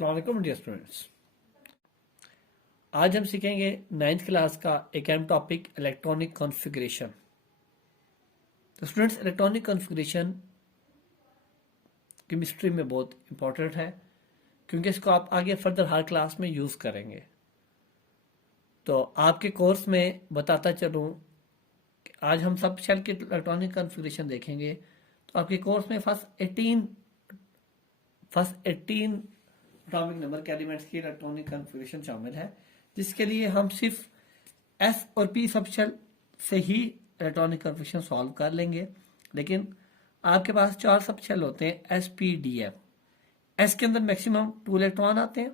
अस्सलाम वालेकुम dear students. आज हम सीखेंगे 9th क्लास का एक अहम टॉपिक इलेक्ट्रॉनिक कॉन्फ़िगरेशन। तो स्टूडेंट्स, इलेक्ट्रॉनिक कॉन्फ़िगरेशन केमिस्ट्री में बहुत इंपॉर्टेंट है क्योंकि इसको आप आगे फर्दर हर क्लास में यूज़ करेंगे। तो आपके कोर्स में बताता चलूँ कि आज हम सब शेल के इलेक्ट्रॉनिक कॉन्फ़िगरेशन देखेंगे। तो आपके कोर्स में फर्स्ट 18 एटॉमिक नंबर के एलिमेंट्स की इलेक्ट्रॉनिक कॉन्फ़िगरेशन शामिल है, जिसके लिए हम सिर्फ एस और पी सबशेल से ही इलेक्ट्रॉनिक कॉन्फ़िगरेशन सॉल्व कर लेंगे। लेकिन आपके पास 4 सबशेल होते हैं, S P D F. S के अंदर मैक्सिमम 2 इलेक्ट्रॉन आते हैं,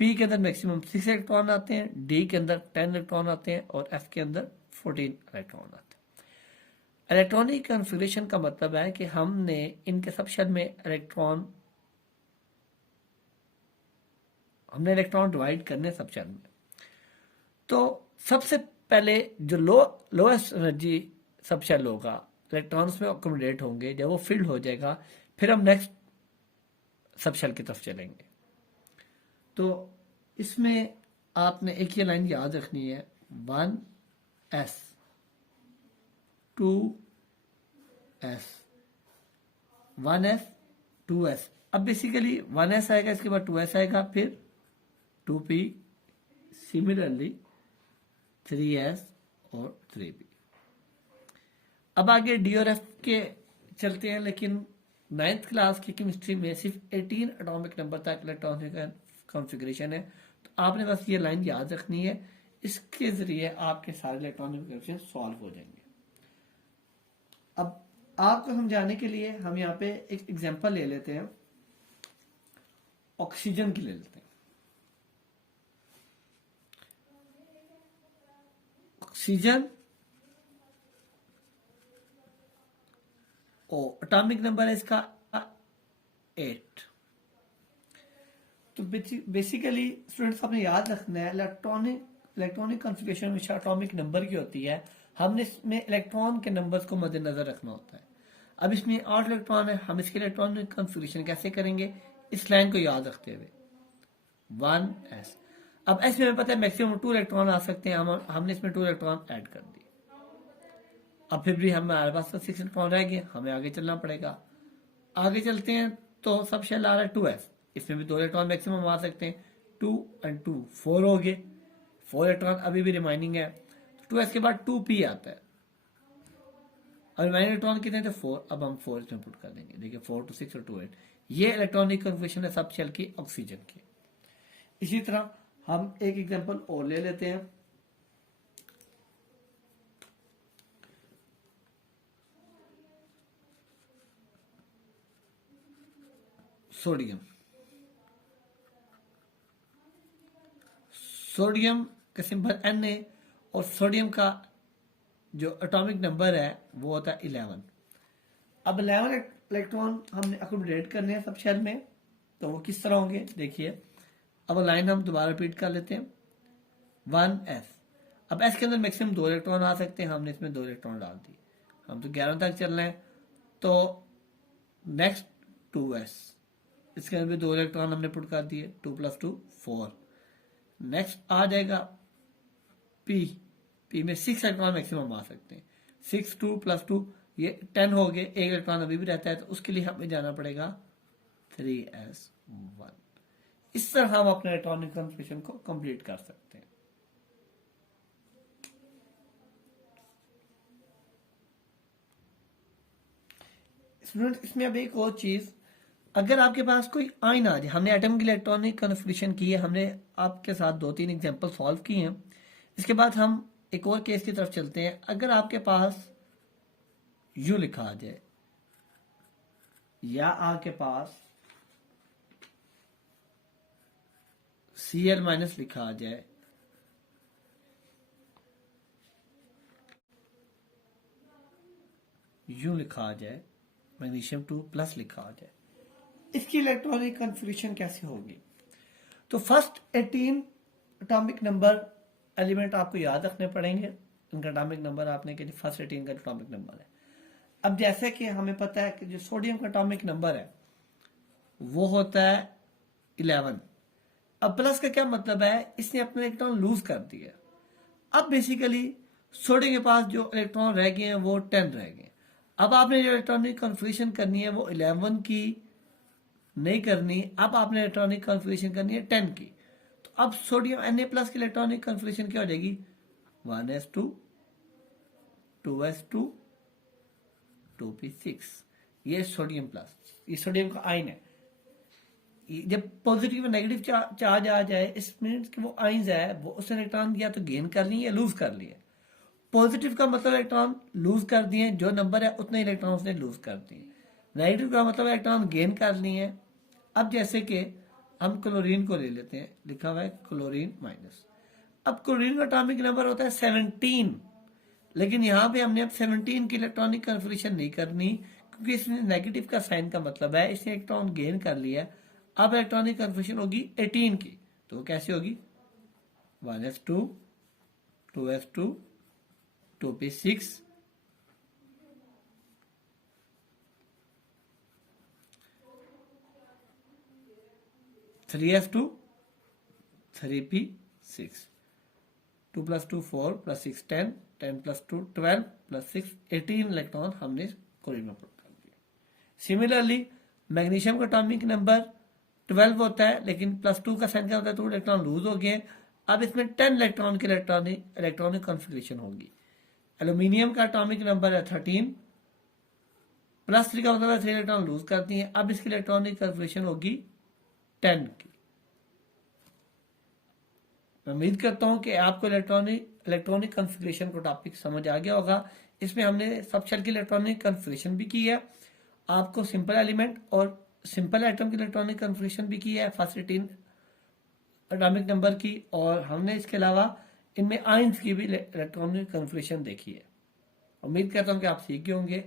पी के अंदर मैक्सिमम 6 इलेक्ट्रॉन आते हैं, डी के अंदर 10 इलेक्ट्रॉन आते हैं और एफ के अंदर 14 इलेक्ट्रॉन आते हैं। इलेक्ट्रॉनिक कॉन्फ़िगरेशन का मतलब है कि हमने इनके सबशेल में इलेक्ट्रॉन डिवाइड करने सबशेल में। तो सबसे पहले जो लोएस्ट एनर्जी सबशेल होगा, इलेक्ट्रॉन्स में अकोमोडेट होंगे, जब वो फिल्ड हो जाएगा फिर हम नेक्स्ट सबशेल की तरफ चलेंगे। तो इसमें आपने एक ये लाइन याद रखनी है, 1s 2s 1s 2s। अब बेसिकली 1s आएगा, इसके बाद 2s आएगा, फिर 2p, सिमिलरली 3s और 3p। अब आगे डी और एफ के चलते हैं, लेकिन 9th क्लास की केमिस्ट्री में सिर्फ 18 एटॉमिक नंबर तक इलेक्ट्रॉनिक कॉन्फ़िगरेशन है। तो आपने बस ये लाइन याद रखनी है, इसके जरिए आपके सारे इलेक्ट्रॉनिक कॉन्फ़िगरेशन सॉल्व हो जाएंगे। अब आपको समझाने के लिए हम यहाँ पे एक एग्जांपल ले लेते हैं, ऑक्सीजन की ले लेते हैं। ऑक्सीजन एटॉमिक नंबर है इसका 8। तो बेसिकली स्टूडेंट्स आपने याद रखना है, इलेक्ट्रॉनिक कॉन्फ़िगरेशन हमेशा एटॉमिक नंबर की होती है। हमने इसमें इलेक्ट्रॉन के नंबर्स को मद्देनजर रखना होता है। अब इसमें 8 इलेक्ट्रॉन है, हम इसके इलेक्ट्रॉनिक कॉन्फ़िगरेशन कैसे करेंगे, इस लाइन को याद रखते हुए 1s। अब एस में हमें पता है मैक्सिमम 2 इलेक्ट्रॉन आ सकते हैं, हमने इसमें 2 इलेक्ट्रॉन ऐड कर दिए। अब फिर भी हमारे पास तो 6 इलेक्ट्रॉन रह गए, हमें आगे चलना पड़ेगा। आगे चलते हैं तो सब शेल आ रहा है 2s, इसमें भी 2 इलेक्ट्रॉन मैक्सिमम आ सकते हैं, 2 और 2 4 हो गए, 4 इलेक्ट्रॉन अभी भी रिमाइनिंग है। तो 2s के बाद 2p आता है, अब रिमाइनिंग इलेक्ट्रॉन कितने थे 4, अब हम 4 इसमें पुट कर देंगे। देखिए 4 2 6 और 2 8, ये इलेक्ट्रॉनिक कॉन्फ़िगरेशन है सब शेल की ऑक्सीजन की। इसी तरह हम एक एग्जांपल और ले लेते हैं, सोडियम। सोडियम का सिंबल N है और सोडियम का जो एटॉमिक नंबर है वो होता है 11। अब 11 इलेक्ट्रॉन हमने अकोमोडेट करने हैं सब शेल में, तो वो किस तरह होंगे देखिए। अब लाइन हम दोबारा रिपीट कर लेते हैं, 1s। अब s के अंदर मैक्सिमम 2 इलेक्ट्रॉन आ सकते हैं, हमने इसमें 2 इलेक्ट्रॉन डाल दिए, हम तो 11 तक चल रहे हैं। तो नेक्स्ट 2s, इसके अंदर भी 2 इलेक्ट्रॉन हमने पुट कर दिए, 2 + 2 4। नेक्स्ट आ जाएगा पी में 6 इलेक्ट्रॉन मैक्सिमम आ सकते हैं, 6 2 + 2 ये 10 हो गए, 1 इलेक्ट्रॉन अभी भी रहता है, तो उसके लिए हमें जाना पड़ेगा 3s1। इस तरह हम अपने इलेक्ट्रॉनिक कॉन्फ़िगरेशन को कंप्लीट कर सकते हैं। स्टूडेंट, इसमें अब एक और चीज, अगर आपके पास कोई आयन आ जाए, हमने एटम की इलेक्ट्रॉनिक कॉन्फ़िगरेशन की है, हमने आपके साथ 2-3 एग्जांपल सॉल्व किए हैं। इसके बाद हम एक और केस की तरफ चलते हैं। अगर आपके पास यू लिखा आ जाए या आपके पास Cl- लिखा आ जाए, यू लिखा आ जाए, मैग्नीशियम 2+ लिखा आ जाए, इसकी इलेक्ट्रॉनिक कॉन्फ़िगरेशन कैसे होगी। तो फर्स्ट 18 एटॉमिक नंबर एलिमेंट आपको याद रखने पड़ेंगे, उनका एटॉमिक नंबर आपने के फर्स्ट 18 का एटॉमिक नंबर है। अब जैसे कि हमें पता है कि जो सोडियम का एटॉमिक नंबर है वो होता है 11। अब प्लस का क्या मतलब है, इसने अपने इलेक्ट्रॉन लूज कर दिया। अब बेसिकली सोडियम के पास जो इलेक्ट्रॉन रह गए हैं वो 10 रह गए। अब आपने जो इलेक्ट्रॉनिक कन्फिग्रेशन करनी है वो 11 की नहीं करनी, अब आपने इलेक्ट्रॉनिक कन्फिग्रेशन करनी है 10 की। तो अब सोडियम Na+ की इलेक्ट्रॉनिक कन्फिग्रेशन क्या हो जाएगी, 1s2 2s2 2p6। ये सोडियम प्लस, ये सोडियम का आयन है। जब पॉजिटिव और नेगेटिव चार्ज आ जाए, इस मीन्स कि वो आइंस है वो उसने इलेक्ट्रॉन या तो गेन कर लिए या लूज कर लिए। पॉजिटिव का मतलब इलेक्ट्रॉन लूज कर दिए, जो नंबर है उतने इलेक्ट्रॉन उसने लूज कर दिए। नेगेटिव का मतलब इलेक्ट्रॉन गेन कर लिए। अब जैसे कि हम क्लोरीन को ले लेते हैं, लिखा हुआ है क्लोरीन माइनस। अब क्लोरीन का एटॉमिक नंबर होता है 17, लेकिन यहाँ पे हमने अब 17 की इलेक्ट्रॉनिक कन्फिग्रेशन नहीं करनी, क्योंकि इसमें नेगेटिव का साइन का मतलब है इसने इलेक्ट्रॉन गेन कर लिया। अब इलेक्ट्रॉनिक कन्फिग्रेशन होगी 18 की, तो कैसे होगी, 1s2 2s2 2p6 3s2 3p6 2 + 2 4 + 6 10 10 + 2 12 + 6 18 electron हमने क्लोरीन में पुट कर दिए। सिमिलरली मैग्नीशियम का एटॉमिक नंबर 12 होता है, लेकिन +2 का साइन क्या होता है, तो इलेक्ट्रॉन लूज हो गए। अब इसमें 10 इलेक्ट्रॉन की इलेक्ट्रॉनिक कॉन्फ़िगरेशन होगी। एल्यूमिनियम का एटॉमिक नंबर है 13, +3 का मतलब है 3 इलेक्ट्रॉन लूज करती हैं। अब इसकी इलेक्ट्रॉनिक कॉन्फ़िगरेशन होगी 10 की। मैं उम्मीद करता हूं कि आपको इलेक्ट्रॉनिक कॉन्फ़िगरेशन का टॉपिक समझ आ गया होगा। इसमें हमने सब शेल की इलेक्ट्रॉनिक कॉन्फ़िगरेशन भी की है, आपको सिंपल एलिमेंट और सिंपल एटम की इलेक्ट्रॉनिक कॉन्फ़िगरेशन भी की है, फर्स्ट 18 एटॉमिक नंबर की, और हमने इसके अलावा इनमें आयंस की भी इलेक्ट्रॉनिक कॉन्फ़िगरेशन देखी है। उम्मीद करता हूं कि आप सीख गए होंगे।